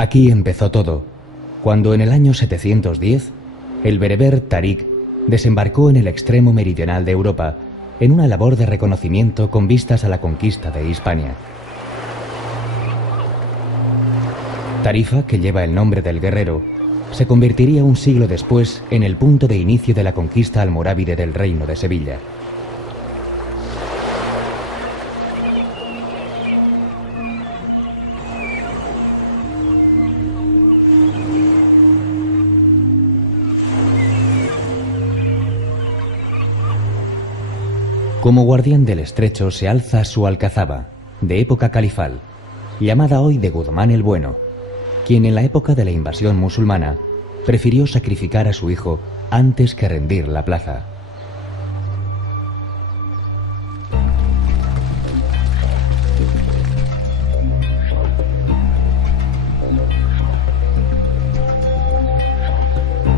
Aquí empezó todo, cuando en el año 710 el bereber Tarik desembarcó en el extremo meridional de Europa en una labor de reconocimiento con vistas a la conquista de Hispania. Tarifa, que lleva el nombre del guerrero, se convertiría un siglo después en el punto de inicio de la conquista almorávide del reino de Sevilla. Como guardián del estrecho se alza su alcazaba, de época califal, llamada hoy de Guzmán el Bueno, quien en la época de la invasión musulmana prefirió sacrificar a su hijo antes que rendir la plaza.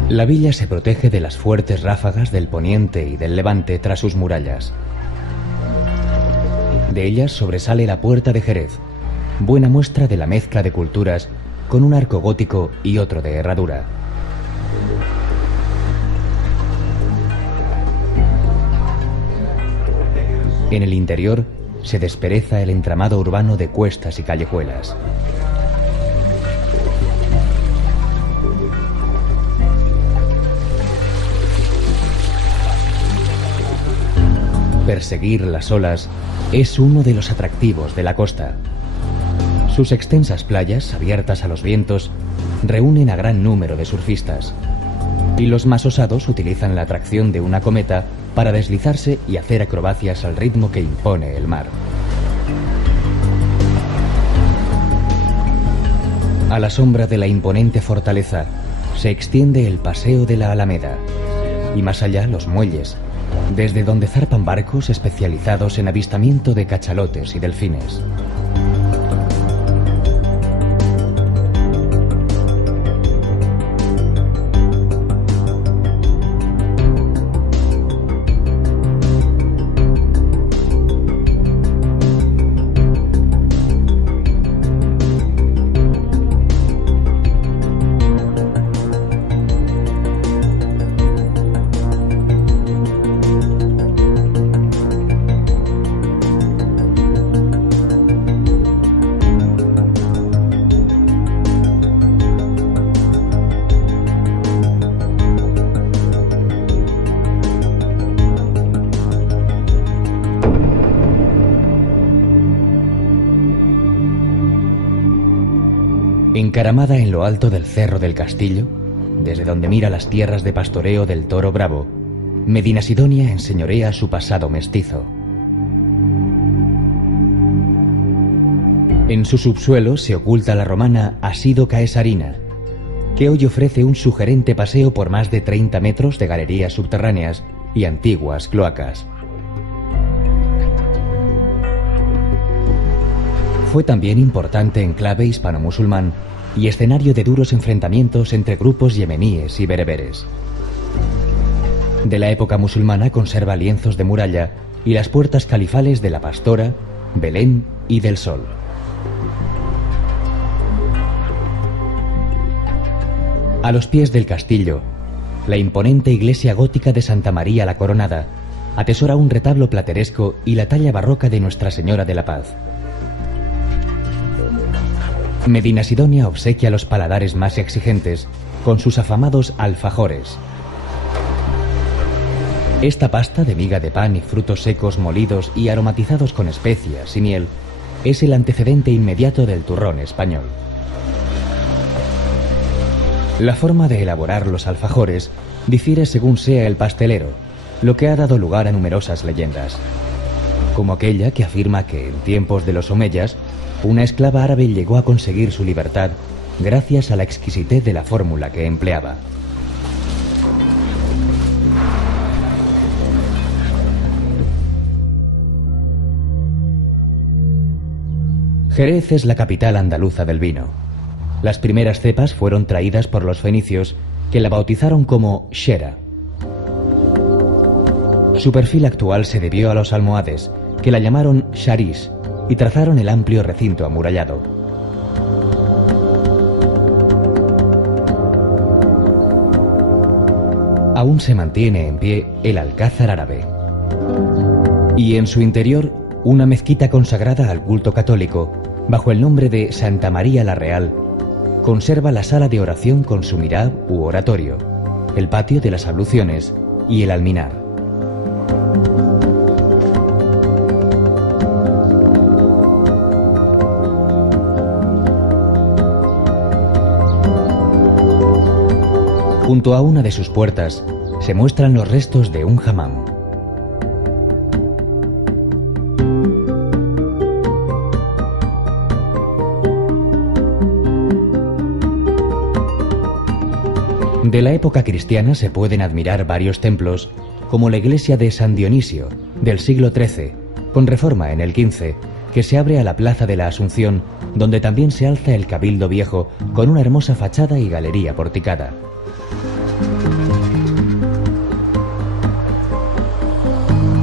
La villa se protege de las fuertes ráfagas del poniente y del levante tras sus murallas. De ellas sobresale la Puerta de Jerez, buena muestra de la mezcla de culturas con un arco gótico y otro de herradura. En el interior se despereza el entramado urbano de cuestas y callejuelas. Perseguir las olas es uno de los atractivos de la costa. Sus extensas playas, abiertas a los vientos, reúnen a gran número de surfistas, y los más osados utilizan la atracción de una cometa para deslizarse y hacer acrobacias al ritmo que impone el mar. A la sombra de la imponente fortaleza se extiende el Paseo de la Alameda, y más allá los muelles, desde donde zarpan barcos especializados en avistamiento de cachalotes y delfines. Encaramada en lo alto del cerro del castillo, desde donde mira las tierras de pastoreo del Toro Bravo, Medinasidonia enseñorea su pasado mestizo. En su subsuelo se oculta la romana Asido Caesarina, que hoy ofrece un sugerente paseo por más de 30 metros de galerías subterráneas y antiguas cloacas. Fue también importante enclave hispano-musulmán y escenario de duros enfrentamientos entre grupos yemeníes y bereberes. De la época musulmana conserva lienzos de muralla y las puertas califales de la Pastora, Belén y del Sol. A los pies del castillo, la imponente iglesia gótica de Santa María la Coronada atesora un retablo plateresco y la talla barroca de Nuestra Señora de la Paz. Medinasidonia obsequia a los paladares más exigentes con sus afamados alfajores. Esta pasta de miga de pan y frutos secos molidos y aromatizados con especias y miel es el antecedente inmediato del turrón español. La forma de elaborar los alfajores difiere según sea el pastelero, lo que ha dado lugar a numerosas leyendas, como aquella que afirma que en tiempos de los omeyas una esclava árabe llegó a conseguir su libertad gracias a la exquisitez de la fórmula que empleaba. Jerez es la capital andaluza del vino. Las primeras cepas fueron traídas por los fenicios, que la bautizaron como Shera. Su perfil actual se debió a los almohades, que la llamaron Sharis, y trazaron el amplio recinto amurallado. aún se mantiene en pie el Alcázar árabe. Y en su interior, una mezquita consagrada al culto católico, bajo el nombre de Santa María la Real, conserva la sala de oración con su mihrab u oratorio, el patio de las abluciones y el alminar. Junto a una de sus puertas se muestran los restos de un hamam. De la época cristiana se pueden admirar varios templos, como la iglesia de San Dionisio, del siglo XIII, con reforma en el XV, que se abre a la plaza de la Asunción, donde también se alza el Cabildo Viejo, con una hermosa fachada y galería porticada.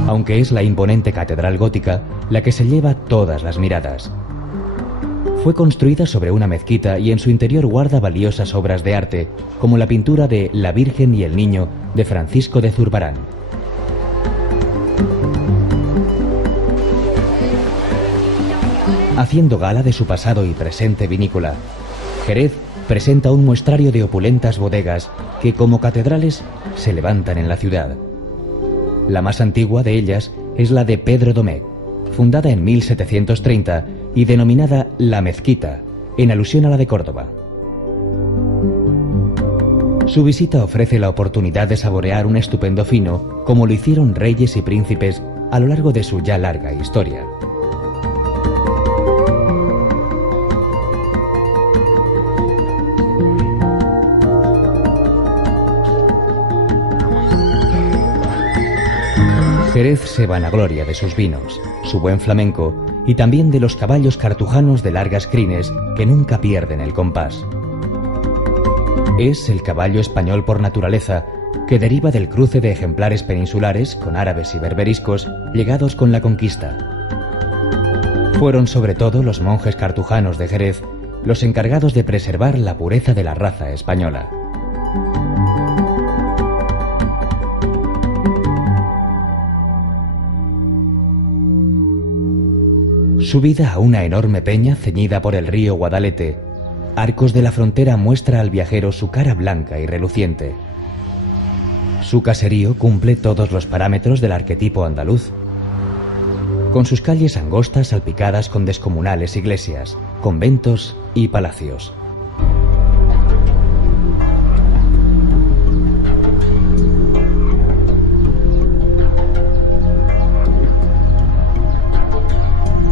Aunque es la imponente catedral gótica la que se lleva todas las miradas. Fue construida sobre una mezquita y en su interior guarda valiosas obras de arte, como la pintura de La Virgen y el Niño de Francisco de Zurbarán. Haciendo gala de su pasado y presente vinícola, Jerez presenta un muestrario de opulentas bodegas que, como catedrales, se levantan en la ciudad. La más antigua de ellas es la de Pedro Domecq, fundada en 1730 y denominada La Mezquita, en alusión a la de Córdoba. Su visita ofrece la oportunidad de saborear un estupendo fino, como lo hicieron reyes y príncipes a lo largo de su ya larga historia. Jerez se vanagloria de sus vinos, su buen flamenco y también de los caballos cartujanos de largas crines que nunca pierden el compás. Es el caballo español por naturaleza, que deriva del cruce de ejemplares peninsulares con árabes y berberiscos llegados con la conquista. Fueron sobre todo los monjes cartujanos de Jerez los encargados de preservar la pureza de la raza española. Subida a una enorme peña ceñida por el río Guadalete, Arcos de la Frontera muestra al viajero su cara blanca y reluciente. Su caserío cumple todos los parámetros del arquetipo andaluz, con sus calles angostas salpicadas con descomunales iglesias, conventos y palacios.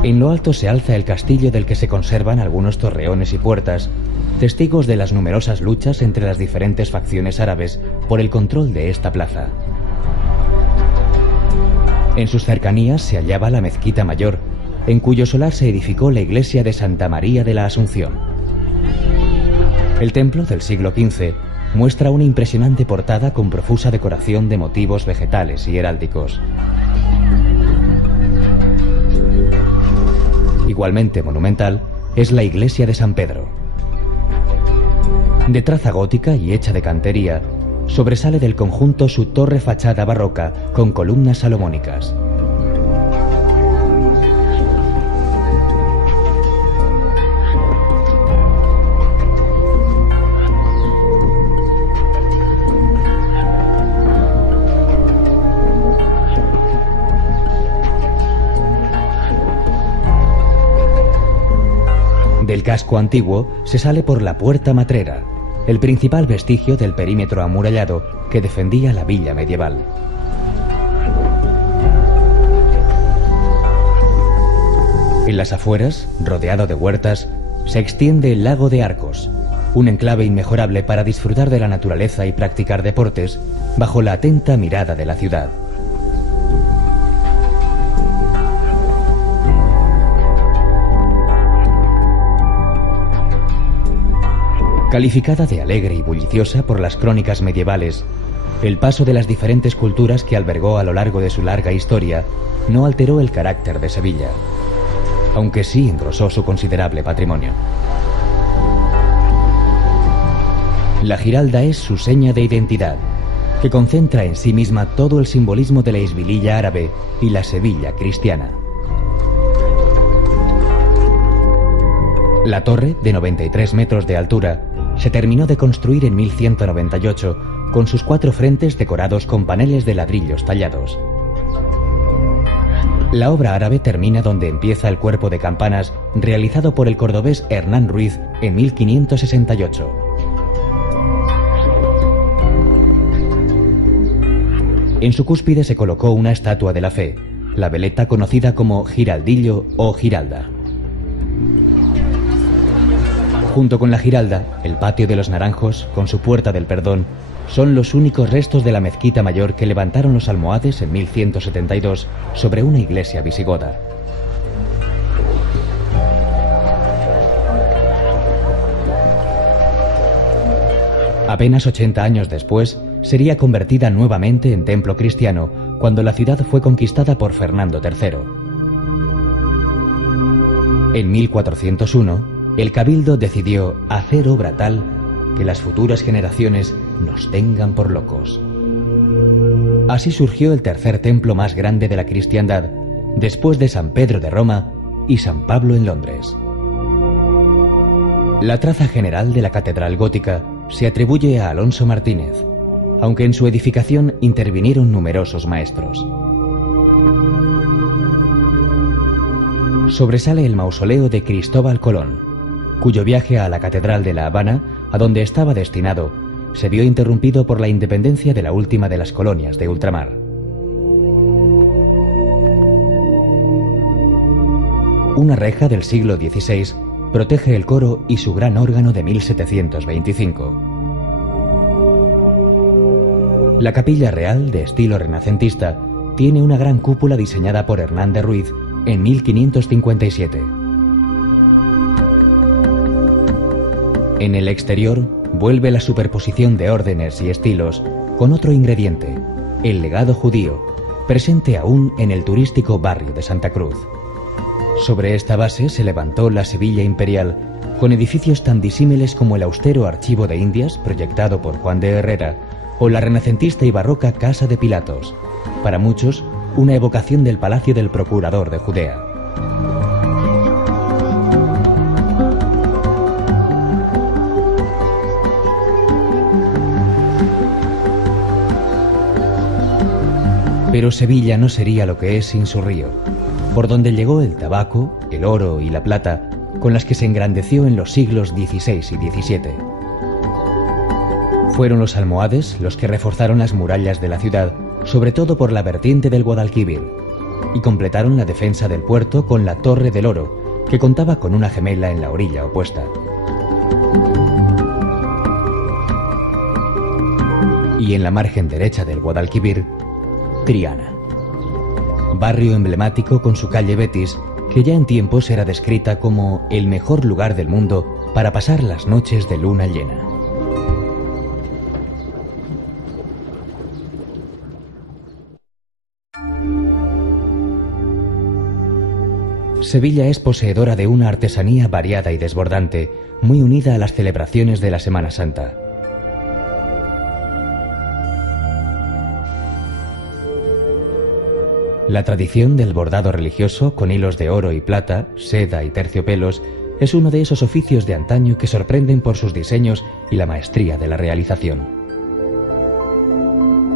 En lo alto se alza el castillo del que se conservan algunos torreones y puertas, testigos de las numerosas luchas entre las diferentes facciones árabes por el control de esta plaza. En sus cercanías se hallaba la mezquita mayor, en cuyo solar se edificó la iglesia de Santa María de la Asunción. El templo del siglo XV muestra una impresionante portada con profusa decoración de motivos vegetales y heráldicos. Igualmente monumental es la iglesia de San Pedro. De traza gótica y hecha de cantería, sobresale del conjunto su torre fachada barroca con columnas salomónicas. Del casco antiguo se sale por la Puerta Matrera, el principal vestigio del perímetro amurallado que defendía la villa medieval. En las afueras, rodeado de huertas, se extiende el lago de Arcos, un enclave inmejorable para disfrutar de la naturaleza y practicar deportes bajo la atenta mirada de la ciudad. Calificada de alegre y bulliciosa por las crónicas medievales, el paso de las diferentes culturas que albergó a lo largo de su larga historia no alteró el carácter de Sevilla, aunque sí engrosó su considerable patrimonio. La Giralda es su seña de identidad, que concentra en sí misma todo el simbolismo de la Isbililla árabe y la Sevilla cristiana. La torre, de 93 metros de altura, se terminó de construir en 1198 con sus 4 frentes decorados con paneles de ladrillos tallados. La obra árabe termina donde empieza el cuerpo de campanas realizado por el cordobés Hernán Ruiz en 1568. En su cúspide se colocó una estatua de la fe, la veleta conocida como Giraldillo o Giralda. Junto con la Giralda, el patio de los Naranjos, con su puerta del perdón, son los únicos restos de la mezquita mayor que levantaron los almohades en 1172 sobre una iglesia visigoda. Apenas 80 años después, sería convertida nuevamente en templo cristiano cuando la ciudad fue conquistada por Fernando III. En 1401, el cabildo decidió hacer obra tal que las futuras generaciones nos tengan por locos. Así surgió el tercer templo más grande de la cristiandad, después de San Pedro de Roma y San Pablo en Londres. La traza general de la catedral gótica se atribuye a Alonso Martínez, aunque en su edificación intervinieron numerosos maestros. Sobresale el mausoleo de Cristóbal Colón, cuyo viaje a la Catedral de La Habana, a donde estaba destinado, se vio interrumpido por la independencia de la última de las colonias de ultramar. Una reja del siglo XVI protege el coro y su gran órgano de 1725. La capilla real, de estilo renacentista, tiene una gran cúpula diseñada por Hernán de Ruiz en 1557. En el exterior vuelve la superposición de órdenes y estilos con otro ingrediente, el legado judío, presente aún en el turístico barrio de Santa Cruz. Sobre esta base se levantó la Sevilla imperial, con edificios tan disímiles como el austero Archivo de Indias, proyectado por Juan de Herrera, o la renacentista y barroca Casa de Pilatos, para muchos una evocación del palacio del procurador de Judea. Pero Sevilla no sería lo que es sin su río, por donde llegó el tabaco, el oro y la plata, con las que se engrandeció en los siglos XVI y XVII. Fueron los almohades los que reforzaron las murallas de la ciudad, sobre todo por la vertiente del Guadalquivir, y completaron la defensa del puerto con la Torre del Oro, que contaba con una gemela en la orilla opuesta. Y en la margen derecha del Guadalquivir, Triana, barrio emblemático con su calle Betis, que ya en tiempos era descrita como el mejor lugar del mundo para pasar las noches de luna llena. Sevilla es poseedora de una artesanía variada y desbordante, muy unida a las celebraciones de la Semana Santa. La tradición del bordado religioso con hilos de oro y plata, seda y terciopelos es uno de esos oficios de antaño que sorprenden por sus diseños y la maestría de la realización.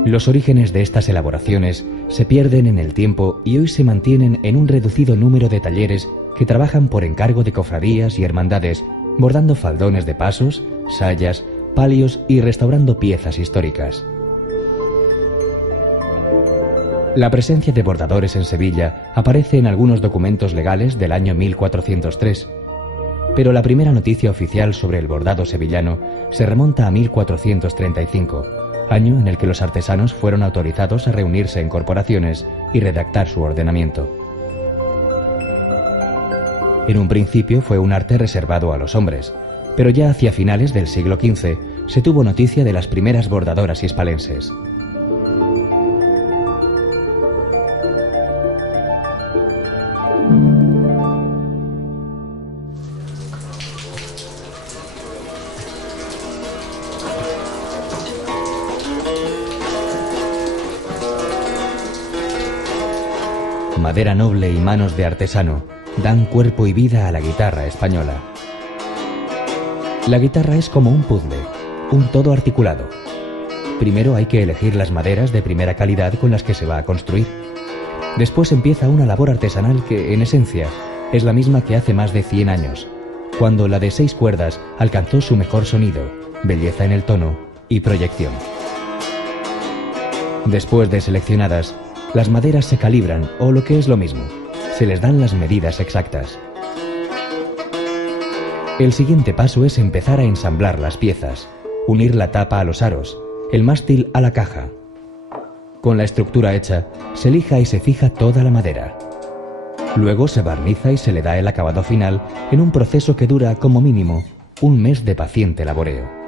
Los orígenes de estas elaboraciones se pierden en el tiempo y hoy se mantienen en un reducido número de talleres que trabajan por encargo de cofradías y hermandades, bordando faldones de pasos, sayas, palios y restaurando piezas históricas. La presencia de bordadores en Sevilla aparece en algunos documentos legales del año 1403, pero la primera noticia oficial sobre el bordado sevillano se remonta a 1435, año en el que los artesanos fueron autorizados a reunirse en corporaciones y redactar su ordenamiento. En un principio fue un arte reservado a los hombres, pero ya hacia finales del siglo XV se tuvo noticia de las primeras bordadoras hispalenses. madera noble y manos de artesano dan cuerpo y vida a la guitarra española. La guitarra es como un puzzle, un todo articulado. Primero hay que elegir las maderas de primera calidad con las que se va a construir. Después empieza una labor artesanal que, en esencia, es la misma que hace más de 100 años, cuando la de 6 cuerdas alcanzó su mejor sonido, belleza en el tono y proyección. Después de seleccionadas, las maderas se calibran o, lo que es lo mismo, se les dan las medidas exactas. El siguiente paso es empezar a ensamblar las piezas, unir la tapa a los aros, el mástil a la caja. Con la estructura hecha, se lija y se fija toda la madera. Luego se barniza y se le da el acabado final en un proceso que dura, como mínimo, un mes de paciente laboreo.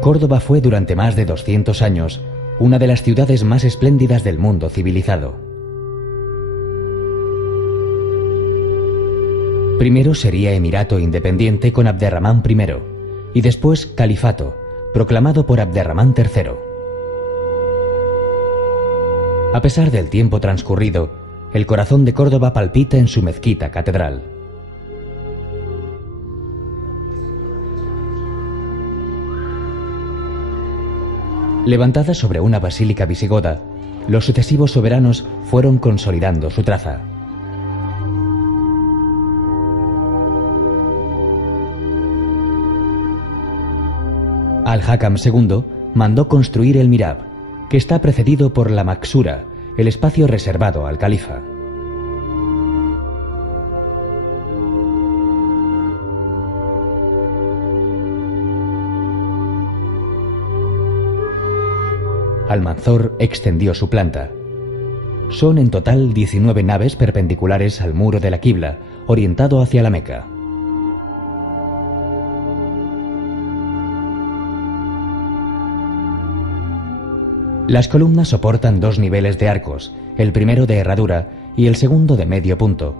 Córdoba fue durante más de 200 años una de las ciudades más espléndidas del mundo civilizado. Primero sería emirato independiente con Abderramán I y después califato, proclamado por Abderramán III. A pesar del tiempo transcurrido, el corazón de Córdoba palpita en su mezquita catedral. Levantada sobre una basílica visigoda, los sucesivos soberanos fueron consolidando su traza. Al-Hakam II mandó construir el Mirab, que está precedido por la Maksura, el espacio reservado al califa. Almanzor extendió su planta. Son en total 19 naves perpendiculares al muro de la Qibla, orientado hacia la Meca. Las columnas soportan 2 niveles de arcos, el primero de herradura y el segundo de medio punto.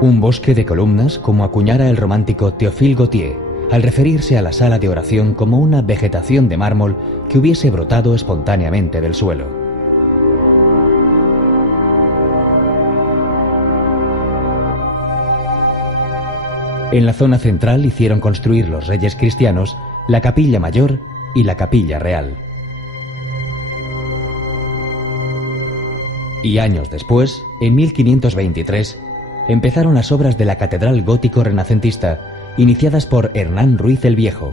Un bosque de columnas, como acuñara el romántico Théophile Gautier, al referirse a la sala de oración como una vegetación de mármol que hubiese brotado espontáneamente del suelo. En la zona central hicieron construir los reyes cristianos la capilla mayor y la capilla real. Y años después, en 1523, empezaron las obras de la catedral gótico-renacentista, iniciadas por Hernán Ruiz el Viejo.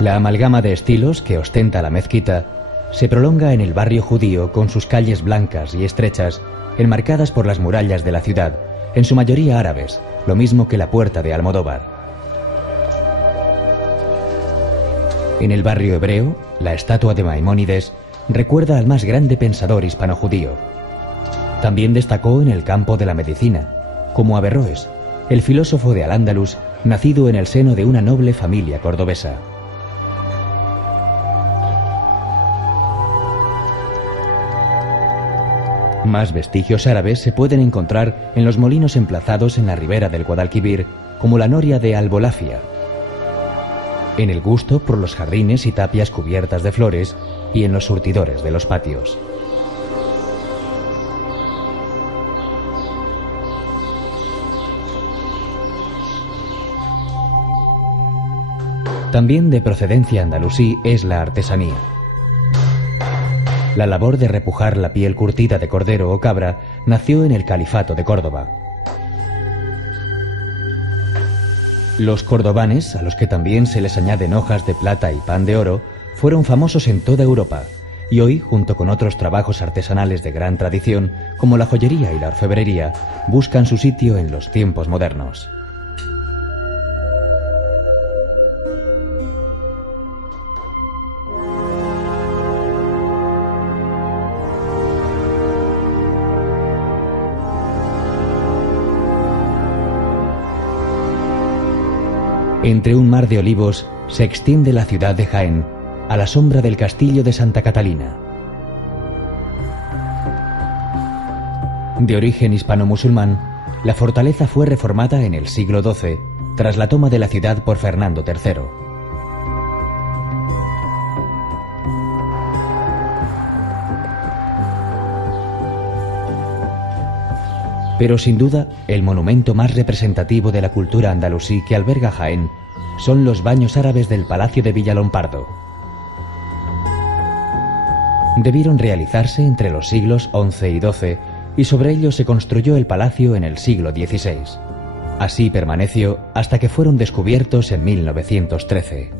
La amalgama de estilos que ostenta la mezquita se prolonga en el barrio judío con sus calles blancas y estrechas, enmarcadas por las murallas de la ciudad, en su mayoría árabes, lo mismo que la Puerta de Almodóvar. En el barrio hebreo, la estatua de Maimónides recuerda al más grande pensador hispano-judío. También destacó en el campo de la medicina, como Averroes, el filósofo de Al-Ándalus, nacido en el seno de una noble familia cordobesa. Más vestigios árabes se pueden encontrar en los molinos emplazados en la ribera del Guadalquivir, como la noria de Albolafia. en el gusto por los jardines y tapias cubiertas de flores y en los surtidores de los patios. También de procedencia andalusí es la artesanía. La labor de repujar la piel curtida de cordero o cabra nació en el Califato de Córdoba. Los cordobanes, a los que también se les añaden hojas de plata y pan de oro, fueron famosos en toda Europa, y hoy, junto con otros trabajos artesanales de gran tradición, como la joyería y la orfebrería, buscan su sitio en los tiempos modernos. Entre un mar de olivos se extiende la ciudad de Jaén, a la sombra del castillo de Santa Catalina. De origen hispano-musulmán, la fortaleza fue reformada en el siglo XII, tras la toma de la ciudad por Fernando III. Pero sin duda, el monumento más representativo de la cultura andalusí que alberga Jaén son los baños árabes del Palacio de Villalompardo. Debieron realizarse entre los siglos XI y XII y sobre ellos se construyó el palacio en el siglo XVI. Así permaneció hasta que fueron descubiertos en 1913.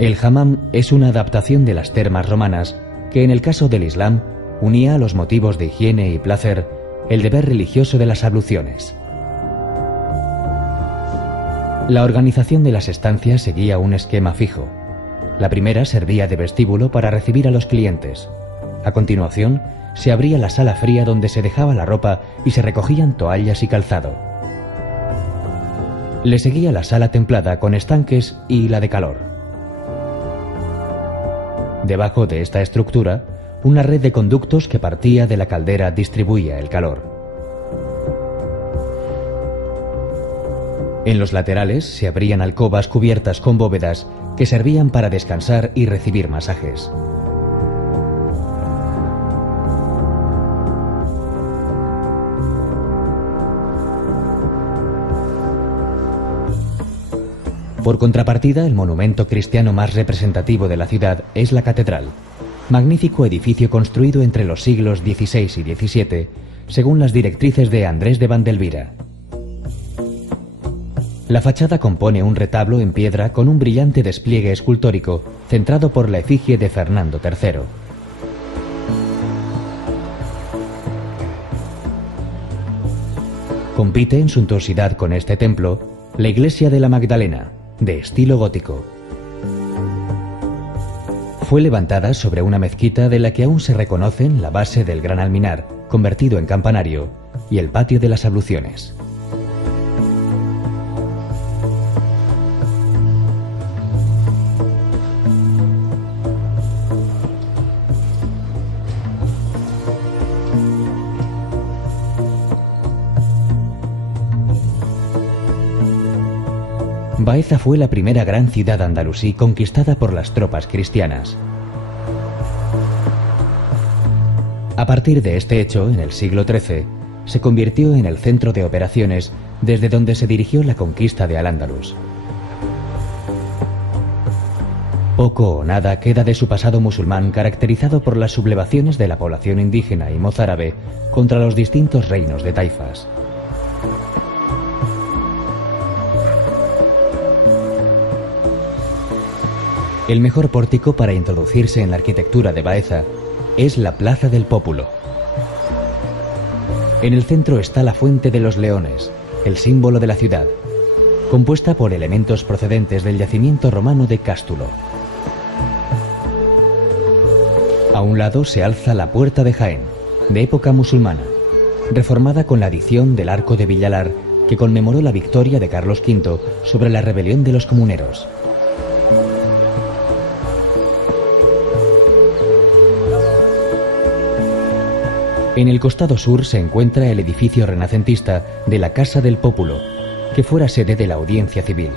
El hammam es una adaptación de las termas romanas que en el caso del Islam unía a los motivos de higiene y placer el deber religioso de las abluciones. La organización de las estancias seguía un esquema fijo. La primera servía de vestíbulo para recibir a los clientes. A continuación, se abría la sala fría donde se dejaba la ropa y se recogían toallas y calzado. Le seguía la sala templada con estanques y la de calor. Debajo de esta estructura, una red de conductos que partía de la caldera distribuía el calor. En los laterales se abrían alcobas cubiertas con bóvedas que servían para descansar y recibir masajes. Por contrapartida, el monumento cristiano más representativo de la ciudad es la catedral, magnífico edificio construido entre los siglos XVI y XVII, según las directrices de Andrés de Vandelvira. La fachada compone un retablo en piedra con un brillante despliegue escultórico, centrado por la efigie de Fernando III. Compite en suntuosidad con este templo la iglesia de la Magdalena, de estilo gótico. Fue levantada sobre una mezquita de la que aún se reconocen la base del gran alminar, convertido en campanario, y el patio de las abluciones. Baeza fue la primera gran ciudad andalusí conquistada por las tropas cristianas. A partir de este hecho, en el siglo XIII, se convirtió en el centro de operaciones desde donde se dirigió la conquista de Al-Ándalus. Poco o nada queda de su pasado musulmán, caracterizado por las sublevaciones de la población indígena y mozárabe contra los distintos reinos de taifas. El mejor pórtico para introducirse en la arquitectura de Baeza es la Plaza del Pópulo. En el centro está la Fuente de los Leones, el símbolo de la ciudad, compuesta por elementos procedentes del yacimiento romano de Cástulo. A un lado se alza la Puerta de Jaén, de época musulmana, reformada con la adición del Arco de Villalar, que conmemoró la victoria de Carlos V sobre la rebelión de los comuneros. En el costado sur se encuentra el edificio renacentista de la Casa del Pópulo, que fuera sede de la audiencia civil.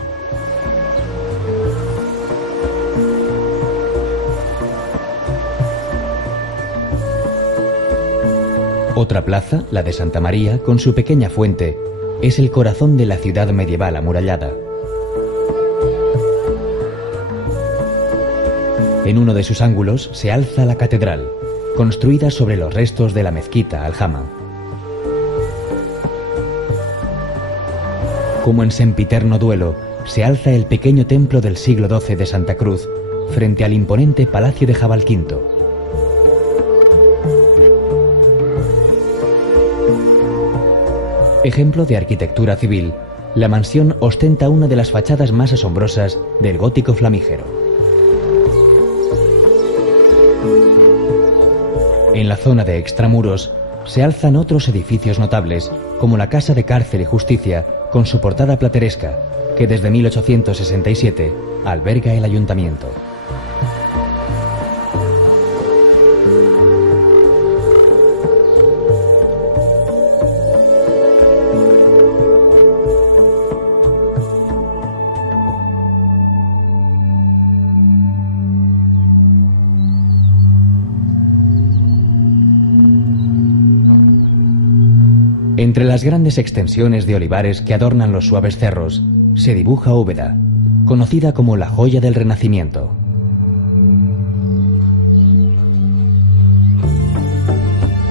Otra plaza, la de Santa María, con su pequeña fuente, es el corazón de la ciudad medieval amurallada. En uno de sus ángulos se alza la catedral, construida sobre los restos de la mezquita Aljama. Como en sempiterno duelo, se alza el pequeño templo del siglo XII de Santa Cruz, frente al imponente Palacio de Jabalquinto. Ejemplo de arquitectura civil, la mansión ostenta una de las fachadas más asombrosas del gótico flamígero. En la zona de extramuros se alzan otros edificios notables, como la Casa de Cárcel y Justicia, con su portada plateresca, que desde 1867 alberga el ayuntamiento. Entre las grandes extensiones de olivares que adornan los suaves cerros, se dibuja Úbeda, conocida como la joya del Renacimiento.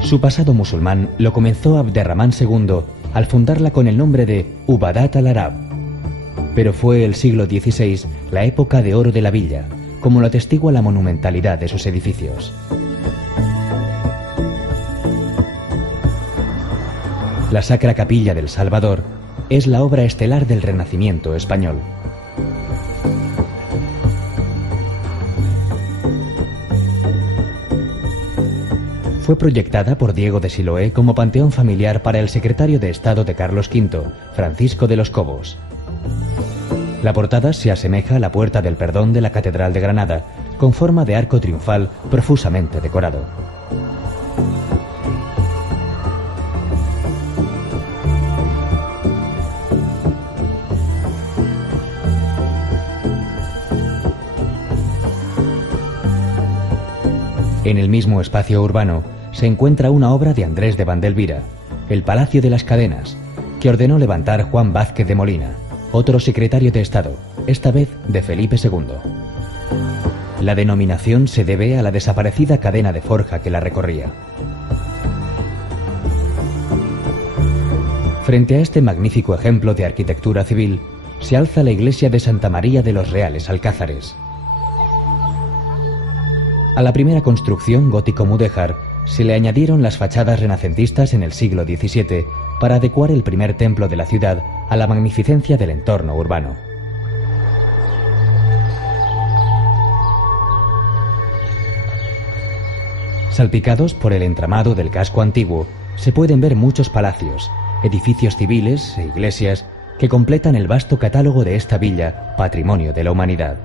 Su pasado musulmán lo comenzó Abderramán II al fundarla con el nombre de Ubadat al-Arab, pero fue el siglo XVI la época de oro de la villa, como lo atestigua la monumentalidad de sus edificios. La Sacra Capilla del Salvador es la obra estelar del Renacimiento español. Fue proyectada por Diego de Siloé como panteón familiar para el secretario de Estado de Carlos V, Francisco de los Cobos. La portada se asemeja a la Puerta del Perdón de la Catedral de Granada, con forma de arco triunfal profusamente decorado. En el mismo espacio urbano se encuentra una obra de Andrés de Vandelvira, el Palacio de las Cadenas, que ordenó levantar Juan Vázquez de Molina, otro secretario de Estado, esta vez de Felipe II. La denominación se debe a la desaparecida cadena de forja que la recorría. Frente a este magnífico ejemplo de arquitectura civil, se alza la iglesia de Santa María de los Reales Alcázares. A la primera construcción gótico-mudéjar se le añadieron las fachadas renacentistas en el siglo XVII para adecuar el primer templo de la ciudad a la magnificencia del entorno urbano. Salpicados por el entramado del casco antiguo, se pueden ver muchos palacios, edificios civiles e iglesias que completan el vasto catálogo de esta villa, patrimonio de la humanidad.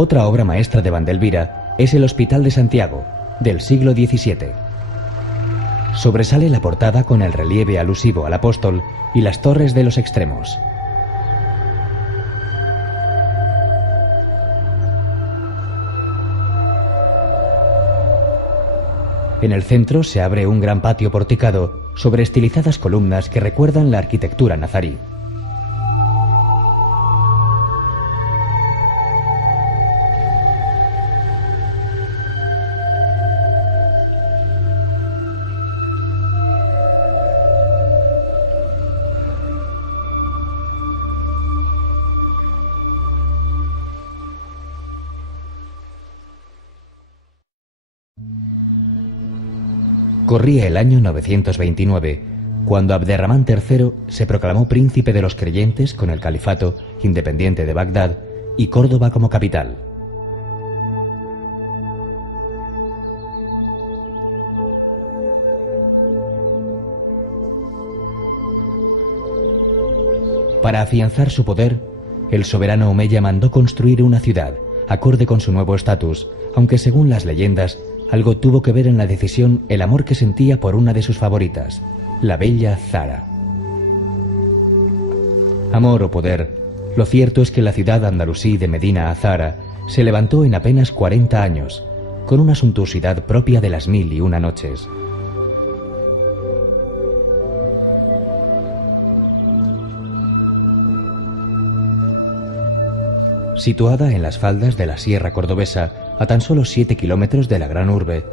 Otra obra maestra de Vandelvira es el Hospital de Santiago, del siglo XVII. Sobresale la portada con el relieve alusivo al apóstol y las torres de los extremos. En el centro se abre un gran patio porticado sobre estilizadas columnas que recuerdan la arquitectura nazarí. Corría el año 929, cuando Abderramán III se proclamó príncipe de los creyentes con el califato independiente de Bagdad y Córdoba como capital. Para afianzar su poder, el soberano omeya mandó construir una ciudad, acorde con su nuevo estatus, aunque según las leyendas, algo tuvo que ver en la decisión el amor que sentía por una de sus favoritas, la bella Zara. Amor o poder, lo cierto es que la ciudad andalusí de Medina Azahara se levantó en apenas 40 años, con una suntuosidad propia de las 1001 noches. Situada en las faldas de la Sierra Cordobesa, a tan solo 7 kilómetros de la gran urbe,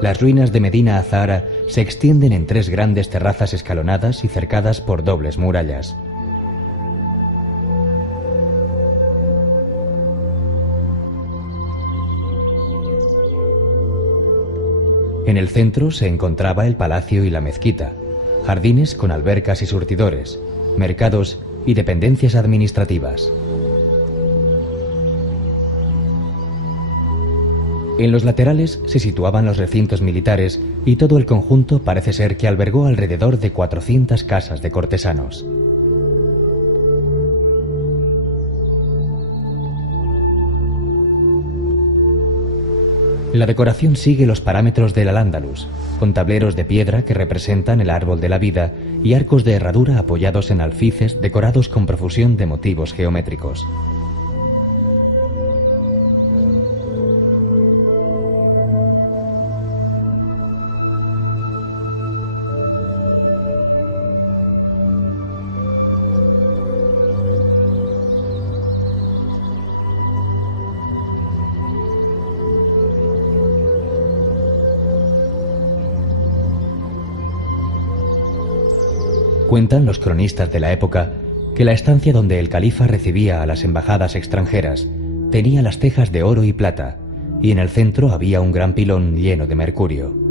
las ruinas de Medina Azahara se extienden en 3 grandes terrazas escalonadas y cercadas por dobles murallas. En el centro se encontraba el palacio y la mezquita, jardines con albercas y surtidores, mercados y dependencias administrativas. En los laterales se situaban los recintos militares y todo el conjunto parece ser que albergó alrededor de 400 casas de cortesanos. La decoración sigue los parámetros del Al-Ándalus, con tableros de piedra que representan el árbol de la vida y arcos de herradura apoyados en alfices decorados con profusión de motivos geométricos. Cuentan los cronistas de la época que la estancia donde el califa recibía a las embajadas extranjeras tenía las tejas de oro y plata, y en el centro había un gran pilón lleno de mercurio.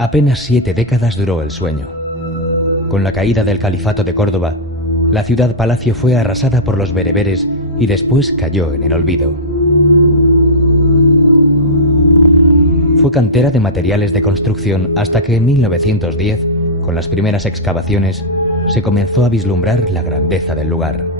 Apenas 7 décadas duró el sueño. Con la caída del califato de Córdoba, la ciudad-palacio fue arrasada por los bereberes y después cayó en el olvido. Fue cantera de materiales de construcción hasta que en 1910, con las primeras excavaciones, se comenzó a vislumbrar la grandeza del lugar.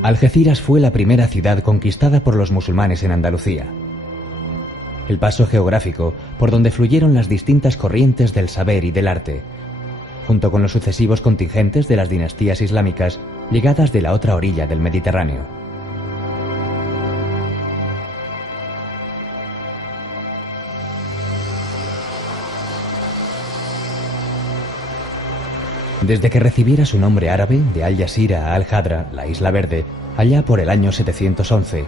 Algeciras fue la primera ciudad conquistada por los musulmanes en Andalucía. El paso geográfico por donde fluyeron las distintas corrientes del saber y del arte, junto con los sucesivos contingentes de las dinastías islámicas llegadas de la otra orilla del Mediterráneo. Desde que recibiera su nombre árabe de Al-Jazira a Al-Hadra, la Isla Verde, allá por el año 711,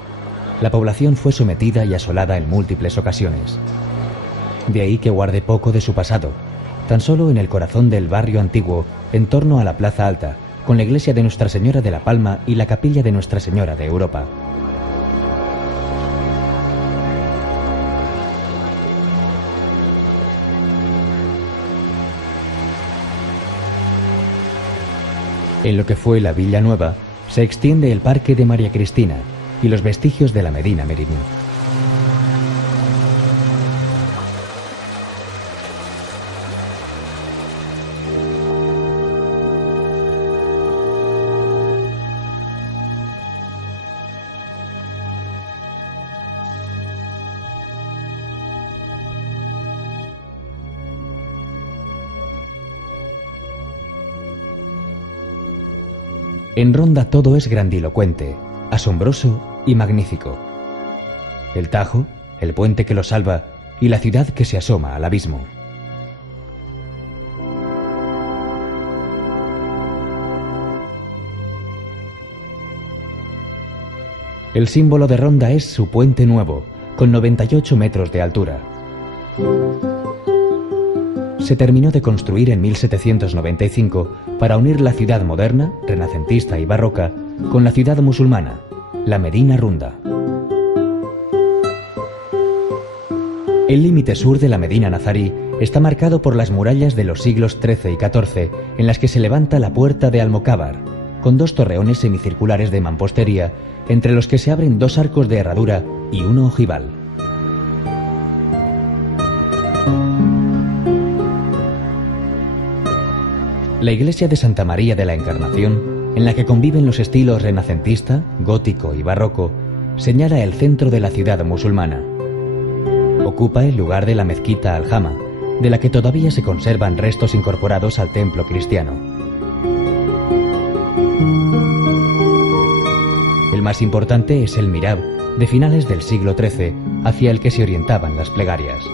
la población fue sometida y asolada en múltiples ocasiones. De ahí que guarde poco de su pasado, tan solo en el corazón del barrio antiguo, en torno a la Plaza Alta, con la iglesia de Nuestra Señora de la Palma y la capilla de Nuestra Señora de Europa. En lo que fue la Villa Nueva, se extiende el Parque de María Cristina y los vestigios de la Medina Merini. En Ronda todo es grandilocuente, asombroso y magnífico. El Tajo, el puente que lo salva y la ciudad que se asoma al abismo. El símbolo de Ronda es su puente nuevo, con 98 metros de altura. Se terminó de construir en 1795 para unir la ciudad moderna, renacentista y barroca con la ciudad musulmana, la Medina Runda. El límite sur de la Medina nazarí está marcado por las murallas de los siglos XIII y XIV, en las que se levanta la puerta de Almocábar, con dos torreones semicirculares de mampostería, entre los que se abren dos arcos de herradura y uno ojival. La iglesia de Santa María de la Encarnación, en la que conviven los estilos renacentista, gótico y barroco, señala el centro de la ciudad musulmana. Ocupa el lugar de la mezquita Al-Jama, de la que todavía se conservan restos incorporados al templo cristiano. El más importante es el mirab, de finales del siglo XIII, hacia el que se orientaban las plegarias.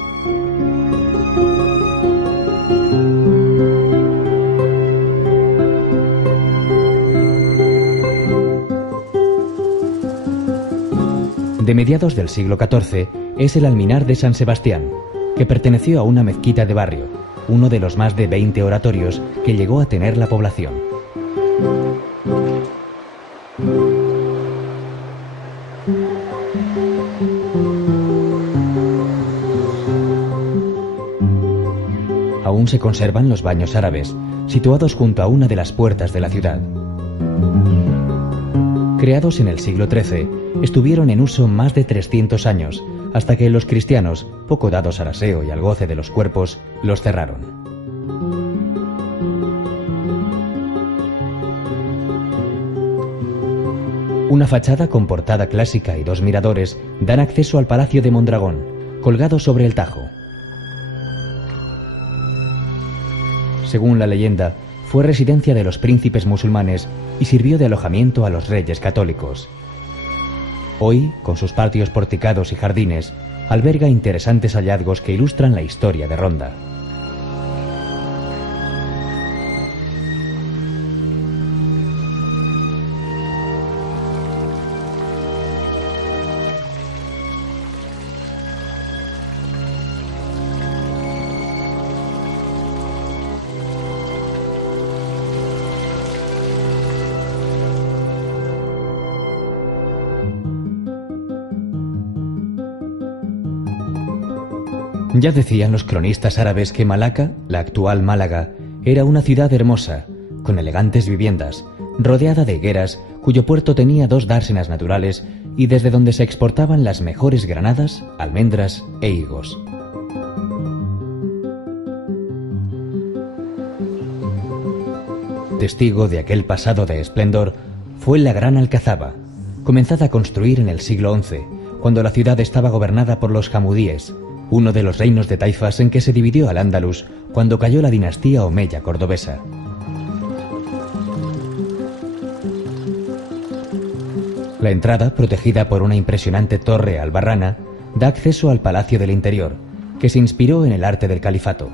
De mediados del siglo XIV es el alminar de San Sebastián, que perteneció a una mezquita de barrio, uno de los más de 20 oratorios que llegó a tener la población. Aún se conservan los baños árabes, situados junto a una de las puertas de la ciudad. Creados en el siglo XIII, estuvieron en uso más de 300 años, hasta que los cristianos, poco dados al aseo y al goce de los cuerpos, los cerraron. Una fachada con portada clásica y dos miradores dan acceso al Palacio de Mondragón, colgado sobre el Tajo. Según la leyenda, fue residencia de los príncipes musulmanes y sirvió de alojamiento a los reyes católicos. Hoy, con sus patios porticados y jardines, alberga interesantes hallazgos que ilustran la historia de Ronda. Ya decían los cronistas árabes que Malaca, la actual Málaga, era una ciudad hermosa, con elegantes viviendas, rodeada de higueras, cuyo puerto tenía dos dársenas naturales y desde donde se exportaban las mejores granadas, almendras e higos. Testigo de aquel pasado de esplendor fue la Gran Alcazaba, comenzada a construir en el siglo XI, cuando la ciudad estaba gobernada por los hamudíes, uno de los reinos de taifas en que se dividió al-Ándalus cuando cayó la dinastía omeya cordobesa. La entrada, protegida por una impresionante torre albarrana, da acceso al Palacio del Interior, que se inspiró en el arte del califato.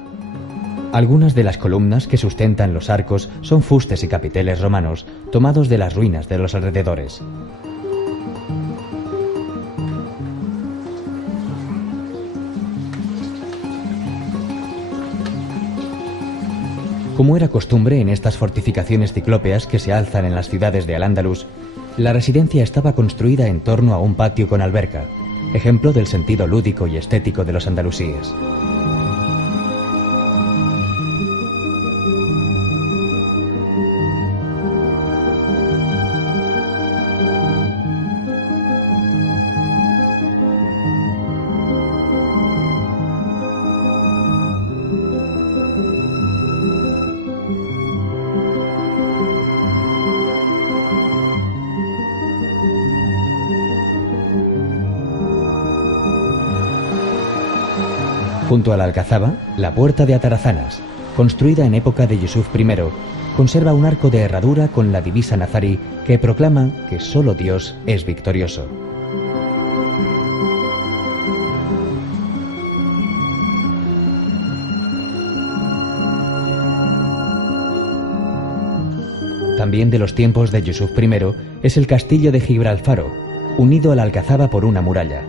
Algunas de las columnas que sustentan los arcos son fustes y capiteles romanos tomados de las ruinas de los alrededores. Como era costumbre en estas fortificaciones ciclópeas que se alzan en las ciudades de Al-Ándalus, la residencia estaba construida en torno a un patio con alberca, ejemplo del sentido lúdico y estético de los andalusíes. Junto a la Alcazaba, la Puerta de Atarazanas, construida en época de Yusuf I, conserva un arco de herradura con la divisa nazarí que proclama que solo Dios es victorioso. También de los tiempos de Yusuf I es el castillo de Gibralfaro, unido a la Alcazaba por una muralla.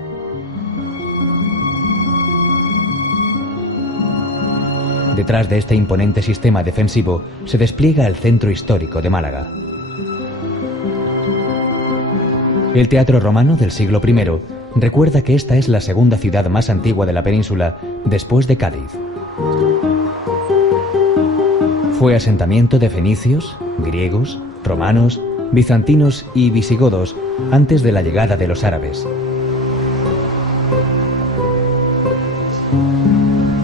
Detrás de este imponente sistema defensivo se despliega el centro histórico de Málaga. El teatro romano del siglo I recuerda que esta es la segunda ciudad más antigua de la península después de Cádiz. Fue asentamiento de fenicios, griegos, romanos, bizantinos y visigodos antes de la llegada de los árabes.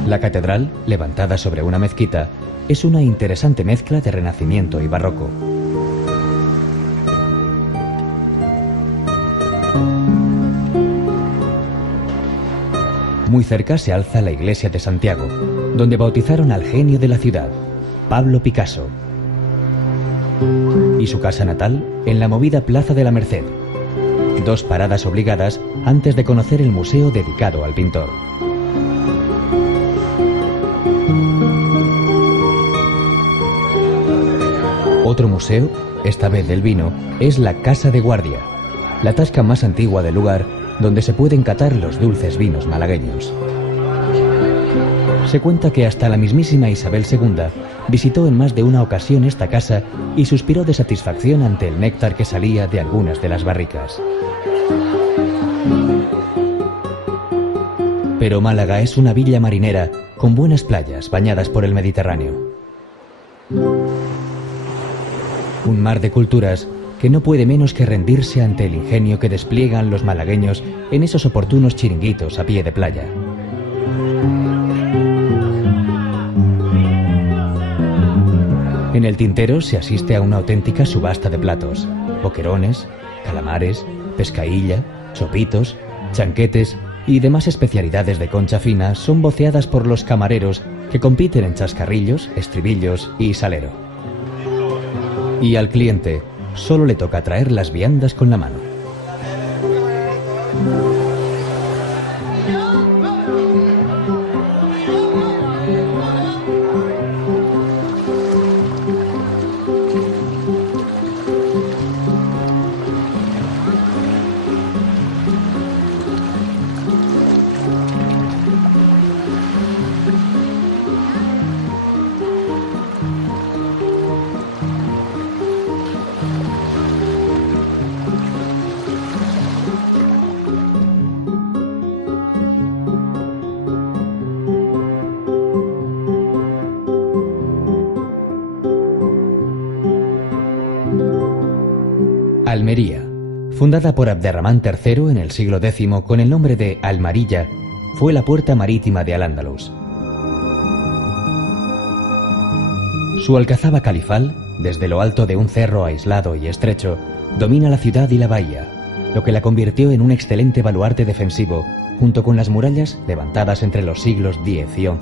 La catedral, levantada sobre una mezquita, es una interesante mezcla de renacimiento y barroco. Muy cerca se alza la iglesia de Santiago, donde bautizaron al genio de la ciudad, Pablo Picasso, y su casa natal en la movida Plaza de la Merced, 2 paradas obligadas antes de conocer el museo dedicado al pintor. Otro museo, esta vez del vino, es la Casa de Guardia, la tasca más antigua del lugar, donde se pueden catar los dulces vinos malagueños. Se cuenta que hasta la mismísima Isabel II visitó en más de una ocasión esta casa y suspiró de satisfacción ante el néctar que salía de algunas de las barricas. Pero Málaga es una villa marinera con buenas playas bañadas por el Mediterráneo. Un mar de culturas que no puede menos que rendirse ante el ingenio que despliegan los malagueños en esos oportunos chiringuitos a pie de playa. En el Tintero se asiste a una auténtica subasta de platos: boquerones, calamares, pescailla, chopitos, chanquetes y demás especialidades de concha fina son voceadas por los camareros que compiten en chascarrillos, estribillos y salero. Y al cliente solo le toca traer las viandas con la mano. Almería, fundada por Abderramán III en el siglo X con el nombre de Almarilla, fue la puerta marítima de Al-Ándalus. Su alcazaba califal, desde lo alto de un cerro aislado y estrecho, domina la ciudad y la bahía, lo que la convirtió en un excelente baluarte defensivo, junto con las murallas levantadas entre los siglos X y XI.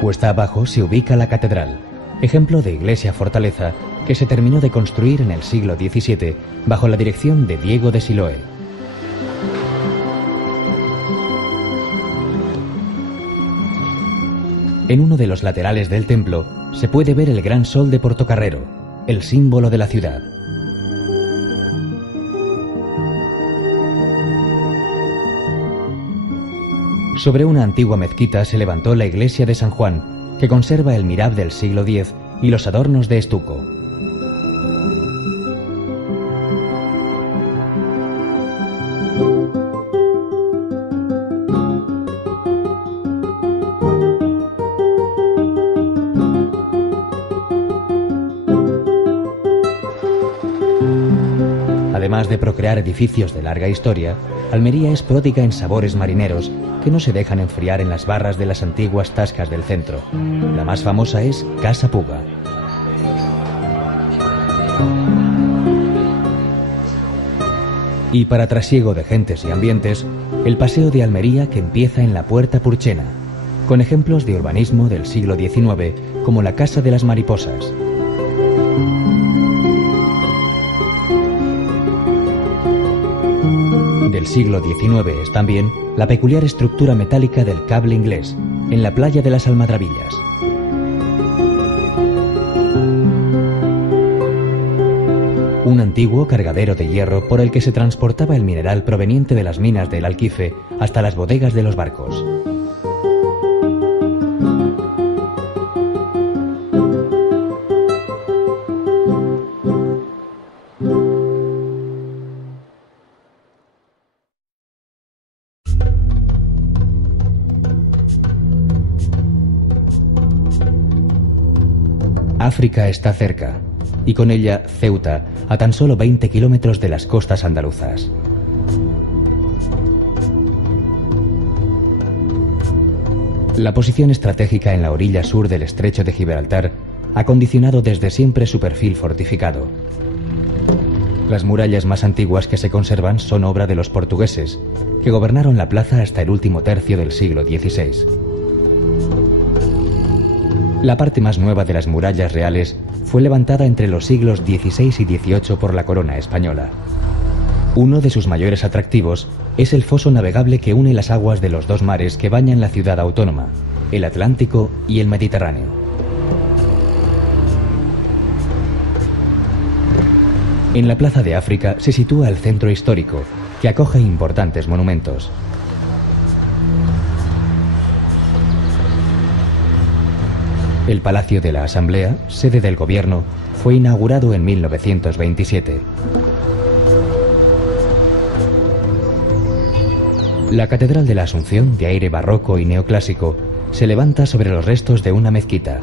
Cuesta abajo se ubica la catedral, ejemplo de iglesia-fortaleza que se terminó de construir en el siglo XVII bajo la dirección de Diego de Siloé. En uno de los laterales del templo se puede ver el gran sol de Portocarrero, el símbolo de la ciudad. Sobre una antigua mezquita se levantó la iglesia de San Juan, que conserva el mirab del siglo X y los adornos de estuco. Además de procrear edificios de larga historia, Almería es pródiga en sabores marineros que no se dejan enfriar en las barras de las antiguas tascas del centro. La más famosa es Casa Puga. Y para trasiego de gentes y ambientes, el paseo de Almería que empieza en la Puerta Purchena, con ejemplos de urbanismo del siglo XIX como la Casa de las Mariposas. Del siglo XIX es también la peculiar estructura metálica del cable inglés, en la playa de las Almadrabillas. un antiguo cargadero de hierro por el que se transportaba el mineral proveniente de las minas del Alquife hasta las bodegas de los barcos. África está cerca, y con ella Ceuta, a tan solo 20 kilómetros de las costas andaluzas. La posición estratégica en la orilla sur del estrecho de Gibraltar ha condicionado desde siempre su perfil fortificado. Las murallas más antiguas que se conservan son obra de los portugueses, que gobernaron la plaza hasta el último tercio del siglo XVI. La parte más nueva de las murallas reales fue levantada entre los siglos XVI y XVIII por la corona española. Uno de sus mayores atractivos es el foso navegable que une las aguas de los dos mares que bañan la ciudad autónoma, el Atlántico y el Mediterráneo. En la Plaza de África se sitúa el centro histórico, que acoge importantes monumentos. El Palacio de la Asamblea, sede del gobierno, fue inaugurado en 1927. La Catedral de la Asunción, de aire barroco y neoclásico, se levanta sobre los restos de una mezquita.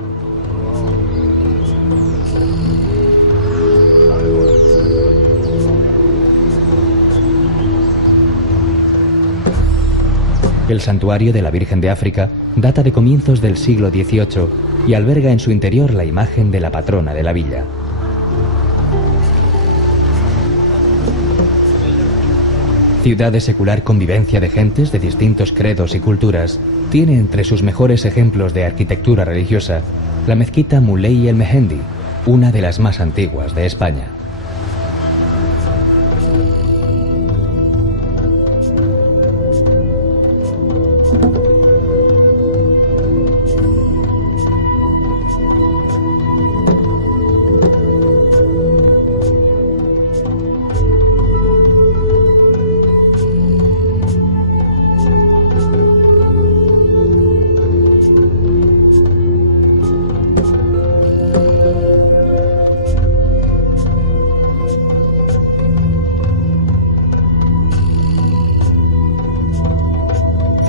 El santuario de la Virgen de África data de comienzos del siglo XVIII y alberga en su interior la imagen de la patrona de la villa. Ciudad de secular convivencia de gentes de distintos credos y culturas, tiene entre sus mejores ejemplos de arquitectura religiosa la mezquita Moulay el Mehendi, una de las más antiguas de España.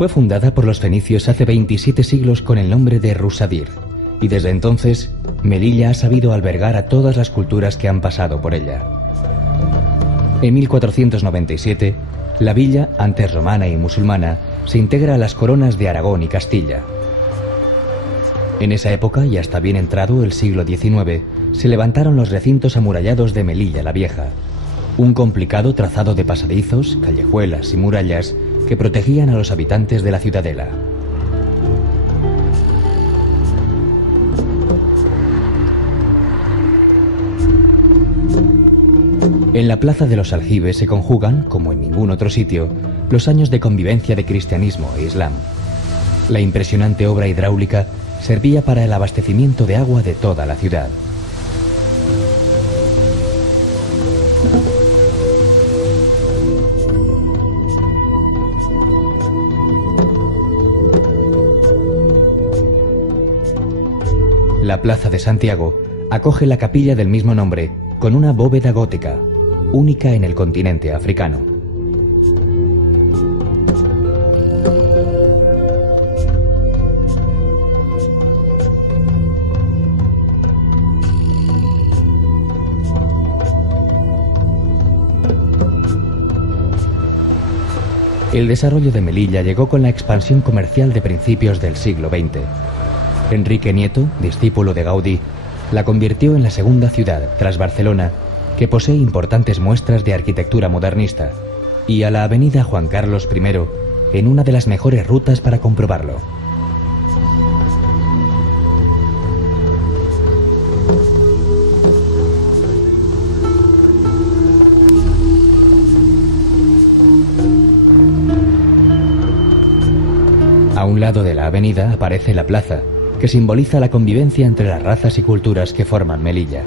Fue fundada por los fenicios hace 27 siglos con el nombre de Rusadir, y desde entonces Melilla ha sabido albergar a todas las culturas que han pasado por ella. En 1497, la villa, antes romana y musulmana, se integra a las coronas de Aragón y Castilla. En esa época, y hasta bien entrado el siglo XIX, se levantaron los recintos amurallados de Melilla la Vieja, un complicado trazado de pasadizos, callejuelas y murallas que protegían a los habitantes de la ciudadela. En la Plaza de los Aljibes se conjugan, como en ningún otro sitio, los años de convivencia de cristianismo e islam. La impresionante obra hidráulica servía para el abastecimiento de agua de toda la ciudad. La Plaza de Santiago acoge la capilla del mismo nombre, con una bóveda gótica, única en el continente africano. El desarrollo de Melilla llegó con la expansión comercial de principios del siglo XX. Enrique Nieto, discípulo de Gaudí, la convirtió en la segunda ciudad, tras Barcelona, que posee importantes muestras de arquitectura modernista, y a la avenida Juan Carlos I en una de las mejores rutas para comprobarlo. A un lado de la avenida aparece la plaza, que simboliza la convivencia entre las razas y culturas que forman Melilla: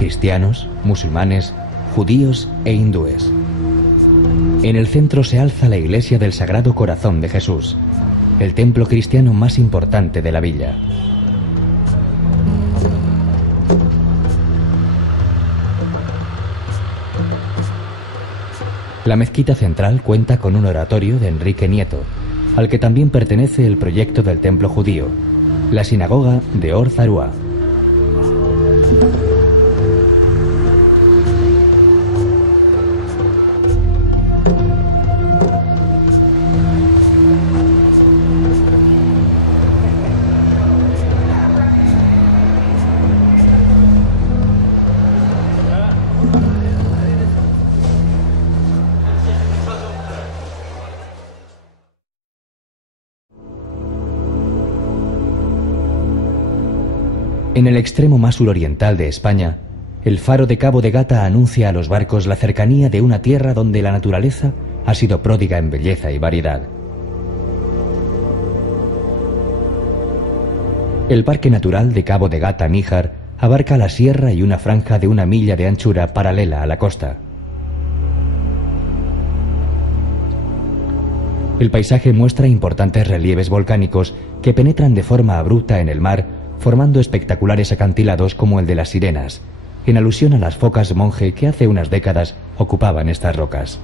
cristianos, musulmanes, judíos e hindúes. En el centro se alza la iglesia del Sagrado Corazón de Jesús, el templo cristiano más importante de la villa. La mezquita central cuenta con un oratorio de Enrique Nieto, al que también pertenece el proyecto del templo judío, la sinagoga de Or Zarua. En el extremo más suroriental de España, el faro de Cabo de Gata anuncia a los barcos la cercanía de una tierra donde la naturaleza ha sido pródiga en belleza y variedad. El Parque Natural de Cabo de Gata-Níjar abarca la sierra y una franja de 1 milla de anchura paralela a la costa. El paisaje muestra importantes relieves volcánicos que penetran de forma abrupta en el mar, formando espectaculares acantilados como el de las Sirenas, en alusión a las focas monje que hace unas décadas ocupaban estas rocas.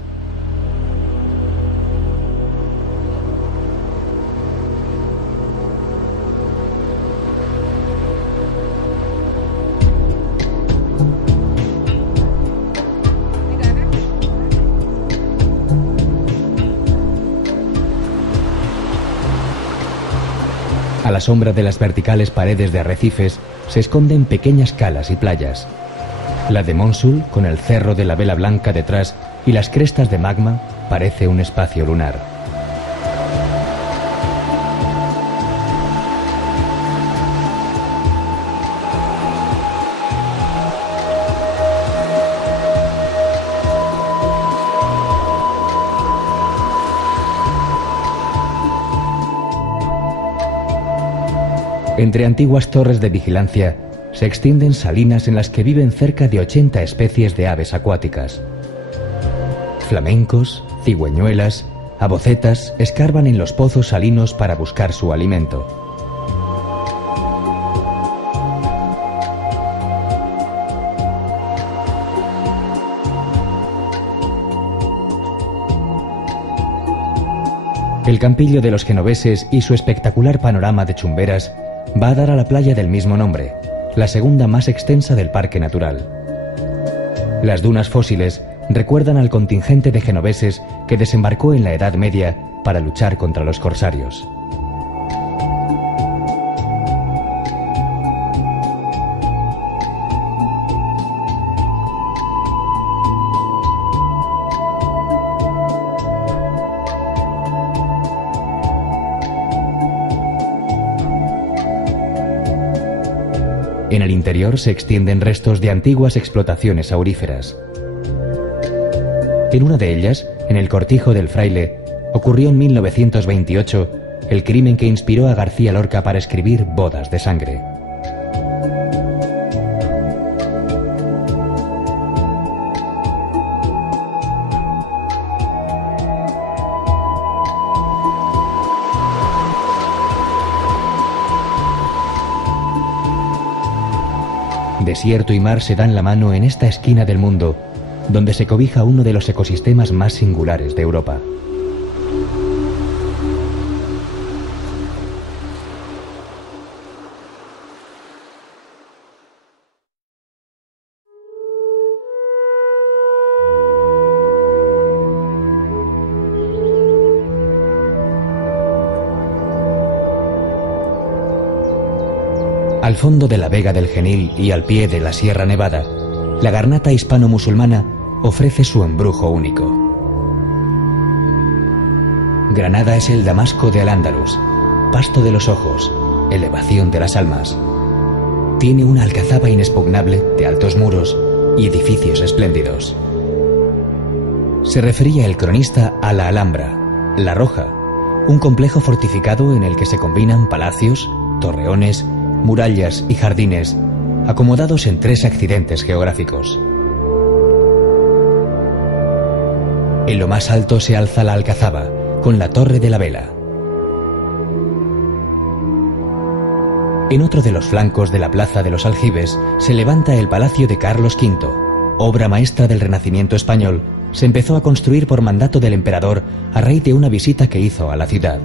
A la sombra de las verticales paredes de arrecifes se esconden pequeñas calas y playas. La de Monsul, con el cerro de la Vela Blanca detrás y las crestas de magma, parece un espacio lunar. Entre antiguas torres de vigilancia se extienden salinas en las que viven cerca de 80 especies de aves acuáticas. Flamencos, cigüeñuelas, abocetas escarban en los pozos salinos para buscar su alimento. El campillo de los genoveses y su espectacular panorama de chumberas va a dar a la playa del mismo nombre, la segunda más extensa del parque natural. Las dunas fósiles recuerdan al contingente de genoveses que desembarcó en la Edad Media para luchar contra los corsarios. En el interior se extienden restos de antiguas explotaciones auríferas. En una de ellas, en el Cortijo del Fraile, ocurrió en 1928 el crimen que inspiró a García Lorca para escribir Bodas de Sangre. Desierto y mar se dan la mano en esta esquina del mundo, donde se cobija uno de los ecosistemas más singulares de Europa. Al fondo de la Vega del Genil y al pie de la Sierra Nevada, la garnata hispano-musulmana ofrece su embrujo único. Granada es el Damasco de Al-Ándalus, pasto de los ojos, elevación de las almas. Tiene una alcazaba inexpugnable de altos muros y edificios espléndidos. Se refería el cronista a la Alhambra, La Roja, un complejo fortificado en el que se combinan palacios, torreones, murallas y jardines, acomodados en 3 accidentes geográficos. En lo más alto se alza la Alcazaba, con la Torre de la Vela. En otro de los flancos de la Plaza de los Aljibes se levanta el Palacio de Carlos V, obra maestra del Renacimiento español. Se empezó a construir por mandato del emperador a raíz de una visita que hizo a la ciudad.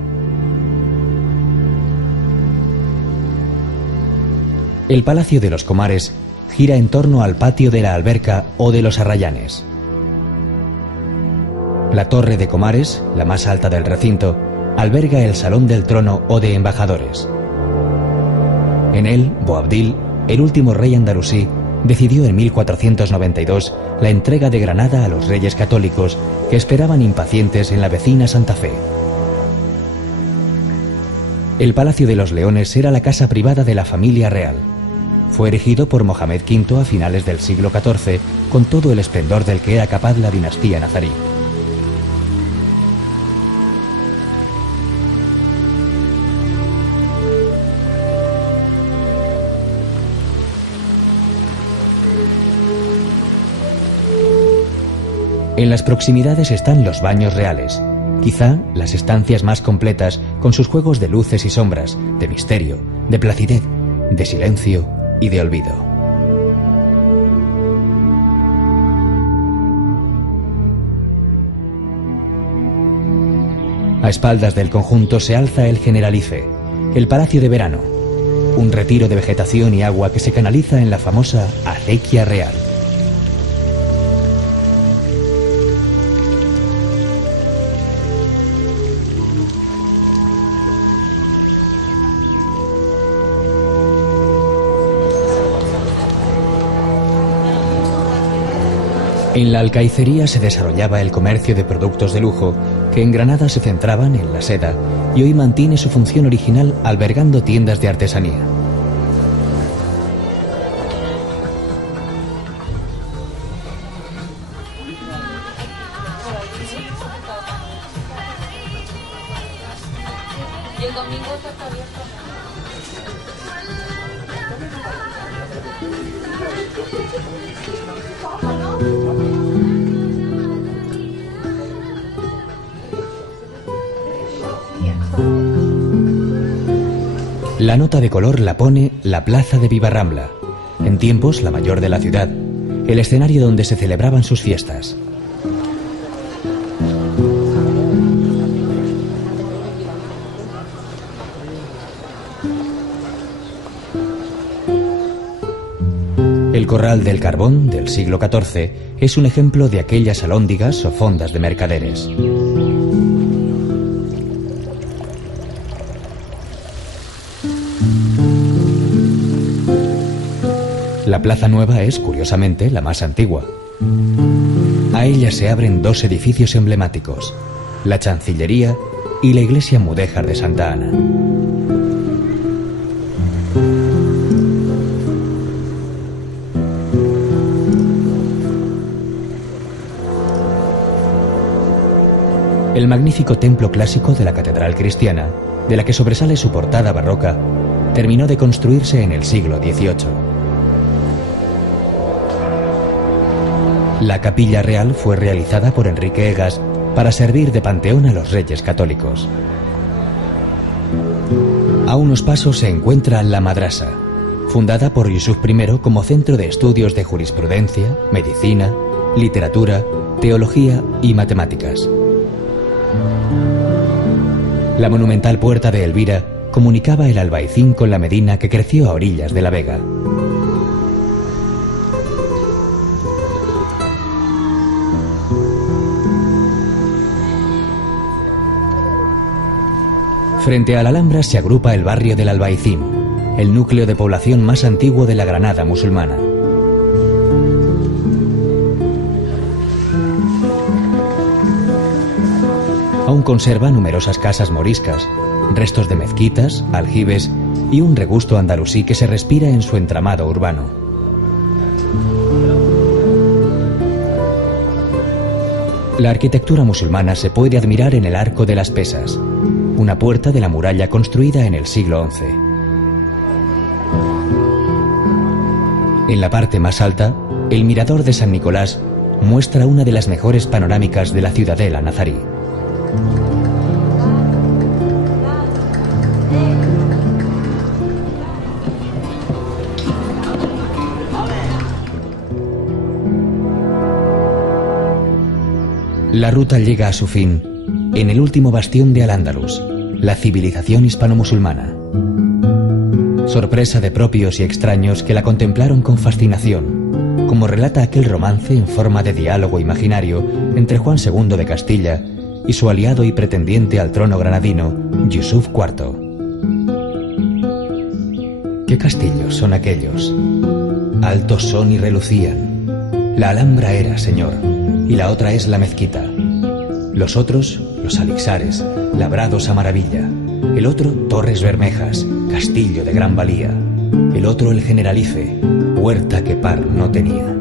El Palacio de los Comares gira en torno al patio de la Alberca o de los Arrayanes. La Torre de Comares, la más alta del recinto, alberga el Salón del Trono o de Embajadores. En él, Boabdil, el último rey andalusí, decidió en 1492 la entrega de Granada a los reyes católicos que esperaban impacientes en la vecina Santa Fe. El Palacio de los Leones era la casa privada de la familia real. Fue erigido por Mohamed V a finales del siglo XIV con todo el esplendor del que era capaz la dinastía nazarí. En las proximidades están los baños reales, quizá las estancias más completas con sus juegos de luces y sombras, de misterio, de placidez, de silencio y de olvido. A espaldas del conjunto se alza el Generalife, el Palacio de Verano, un retiro de vegetación y agua que se canaliza en la famosa acequia real. En la alcaicería se desarrollaba el comercio de productos de lujo, que en Granada se centraban en la seda y hoy mantiene su función original albergando tiendas de artesanía. La nota de color la pone la Plaza de Vivarrambla, en tiempos la mayor de la ciudad, el escenario donde se celebraban sus fiestas. El Corral del Carbón del siglo XIV es un ejemplo de aquellas alhóndigas o fondas de mercaderes. La Plaza Nueva es, curiosamente, la más antigua. A ella se abren dos edificios emblemáticos, la Chancillería y la Iglesia Mudéjar de Santa Ana. El magnífico templo clásico de la Catedral Cristiana, de la que sobresale su portada barroca, terminó de construirse en el siglo XVIII. La capilla real fue realizada por Enrique Egas para servir de panteón a los reyes católicos. A unos pasos se encuentra la Madrasa, fundada por Yusuf I como centro de estudios de jurisprudencia, medicina, literatura, teología y matemáticas. La monumental puerta de Elvira comunicaba el Albaicín con la Medina que creció a orillas de la Vega. Frente a la Alhambra se agrupa el barrio del Albaicín, el núcleo de población más antiguo de la Granada musulmana. Aún conserva numerosas casas moriscas, restos de mezquitas, aljibes y un regusto andalusí que se respira en su entramado urbano. La arquitectura musulmana se puede admirar en el Arco de las Pesas, una puerta de la muralla construida en el siglo XI. En la parte más alta, el mirador de San Nicolás muestra una de las mejores panorámicas de la ciudadela nazarí. La ruta llega a su fin en el último bastión de Al-Ándalus, la civilización hispano-musulmana. Sorpresa de propios y extraños que la contemplaron con fascinación, como relata aquel romance en forma de diálogo imaginario entre Juan II de Castilla y su aliado y pretendiente al trono granadino, Yusuf IV. ¿Qué castillos son aquellos? Altos son y relucían. La Alhambra era, señor, y la otra es la mezquita. Los otros, los alixares, labrados a maravilla. El otro, Torres Bermejas, castillo de gran valía. El otro, el Generalife, huerta que par no tenía.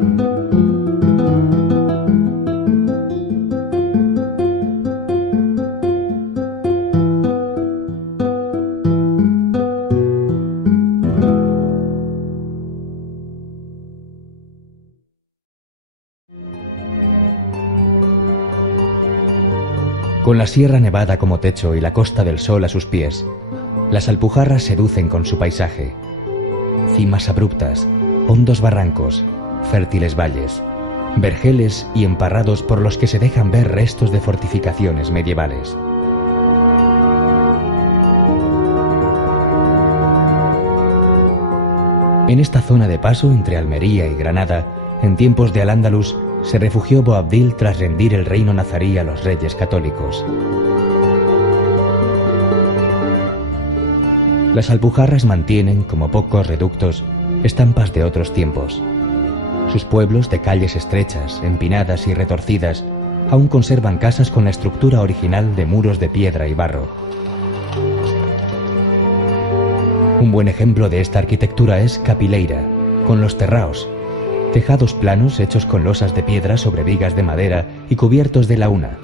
Con la Sierra Nevada como techo y la Costa del Sol a sus pies, las Alpujarras seducen con su paisaje. Cimas abruptas, hondos barrancos, fértiles valles, vergeles y emparrados por los que se dejan ver restos de fortificaciones medievales. En esta zona de paso entre Almería y Granada, en tiempos de Al-Ándalus, se refugió Boabdil tras rendir el reino nazarí a los reyes católicos. Las Alpujarras mantienen, como pocos reductos, estampas de otros tiempos. Sus pueblos, de calles estrechas, empinadas y retorcidas, aún conservan casas con la estructura original de muros de piedra y barro. Un buen ejemplo de esta arquitectura es Capileira, con los terraos, tejados planos hechos con losas de piedra sobre vigas de madera y cubiertos de laúna,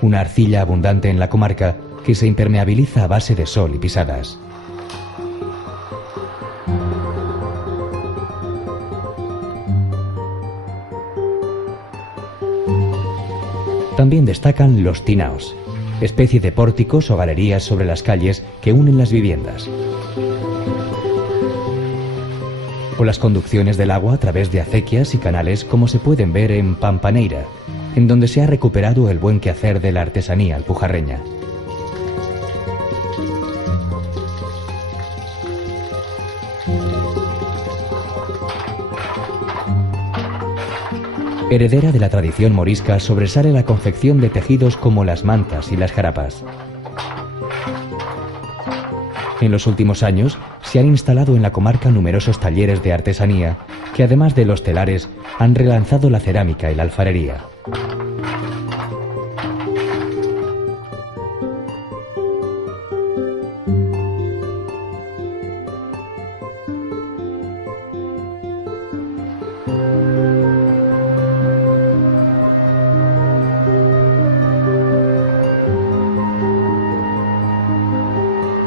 una arcilla abundante en la comarca que se impermeabiliza a base de sol y pisadas. También destacan los tinaos, especie de pórticos o galerías sobre las calles que unen las viviendas, o las conducciones del agua a través de acequias y canales, como se pueden ver en Pampaneira, en donde se ha recuperado el buen quehacer de la artesanía alpujarreña. Heredera de la tradición morisca, sobresale la confección de tejidos como las mantas y las jarapas. En los últimos años se han instalado en la comarca numerosos talleres de artesanía que, además de los telares, han relanzado la cerámica y la alfarería.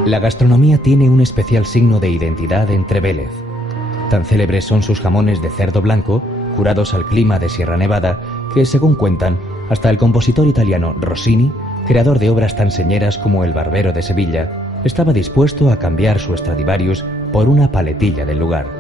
La gastronomía tiene un especial signo de identidad entre Vélez. Tan célebres son sus jamones de cerdo blanco, curados al clima de Sierra Nevada, que, según cuentan, hasta el compositor italiano Rossini, creador de obras tan señeras como El Barbero de Sevilla, estaba dispuesto a cambiar su Stradivarius por una paletilla del lugar.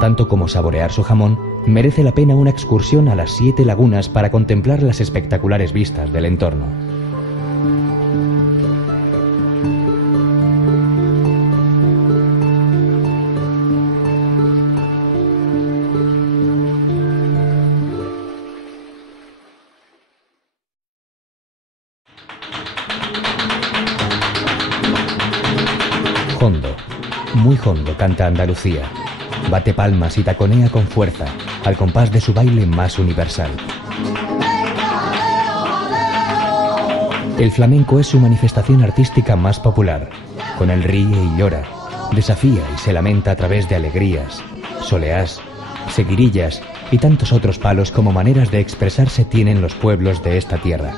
Tanto como saborear su jamón, merece la pena una excursión a las 7 lagunas para contemplar las espectaculares vistas del entorno. Hondo, muy hondo canta Andalucía. Bate palmas y taconea con fuerza, al compás de su baile más universal. El flamenco es su manifestación artística más popular. Con él ríe y llora, desafía y se lamenta a través de alegrías, soleás, seguirillas y tantos otros palos como maneras de expresarse tienen los pueblos de esta tierra.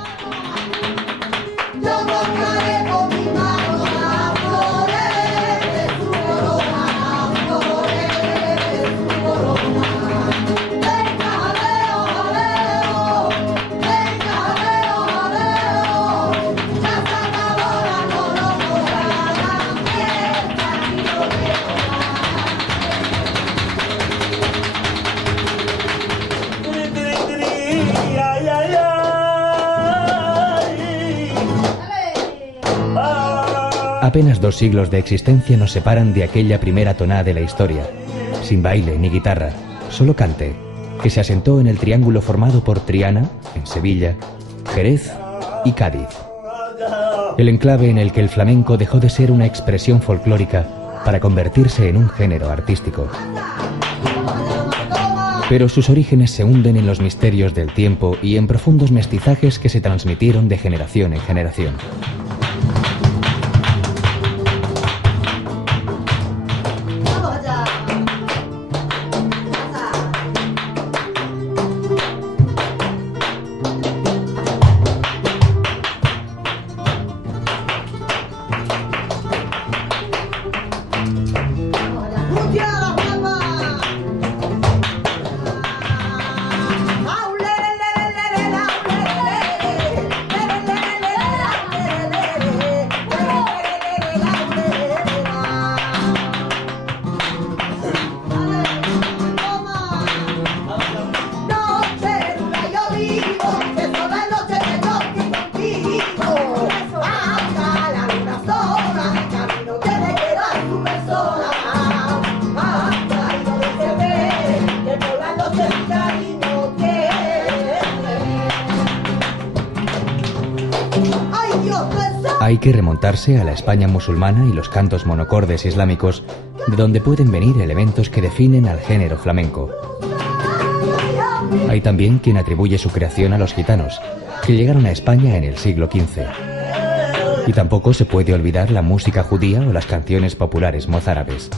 Apenas 2 siglos de existencia nos separan de aquella primera tonada de la historia, sin baile ni guitarra, solo cante, que se asentó en el triángulo formado por Triana, en Sevilla, Jerez y Cádiz. El enclave en el que el flamenco dejó de ser una expresión folclórica para convertirse en un género artístico. Pero sus orígenes se hunden en los misterios del tiempo y en profundos mestizajes que se transmitieron de generación en generación. Hay que remontarse a la España musulmana y los cantos monocordes islámicos, de donde pueden venir elementos que definen al género flamenco. Hay también quien atribuye su creación a los gitanos, que llegaron a España en el siglo XV. Y tampoco se puede olvidar la música judía o las canciones populares mozárabes.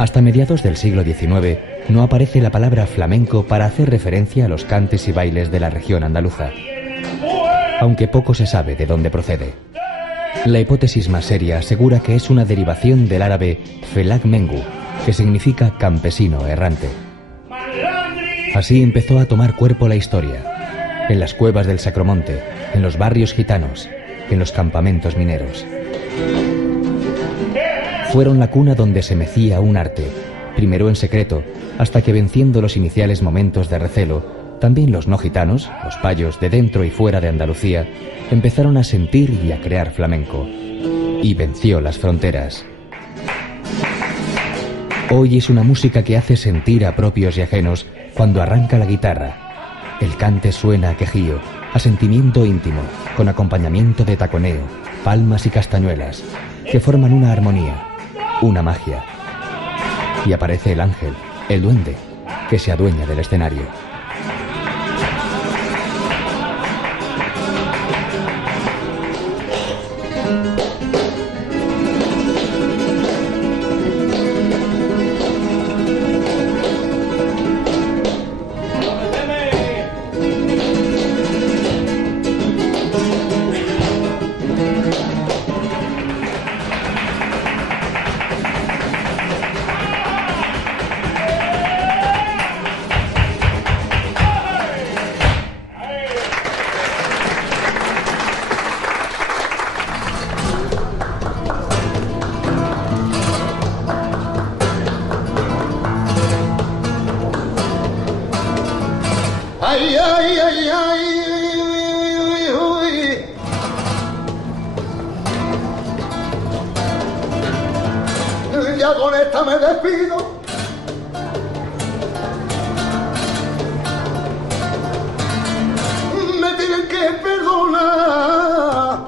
Hasta mediados del siglo XIX no aparece la palabra flamenco para hacer referencia a los cantes y bailes de la región andaluza, aunque poco se sabe de dónde procede. La hipótesis más seria asegura que es una derivación del árabe felag mengu, que significa campesino errante. Así empezó a tomar cuerpo la historia, en las cuevas del Sacromonte, en los barrios gitanos, en los campamentos mineros. fueron la cuna donde se mecía un arte, primero en secreto, hasta que, venciendo los iniciales momentos de recelo, también los no gitanos, los payos de dentro y fuera de Andalucía, empezaron a sentir y a crear flamenco. Y venció las fronteras. Hoy es una música que hace sentir a propios y ajenos cuando arranca la guitarra. El cante suena a quejío, a sentimiento íntimo, con acompañamiento de taconeo, palmas y castañuelas, que forman una armonía, una magia. Y aparece el ángel, el duende, que se adueña del escenario. Ay, ay, ay, ay, uy. Ya con esta me despido. Me tienen que perdonar.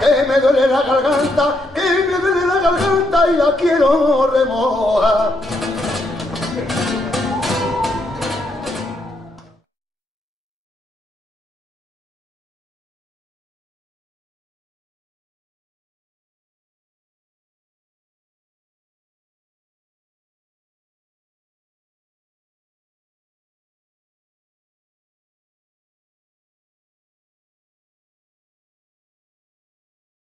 Que me duele la garganta, que me duele la garganta y la quiero remojar.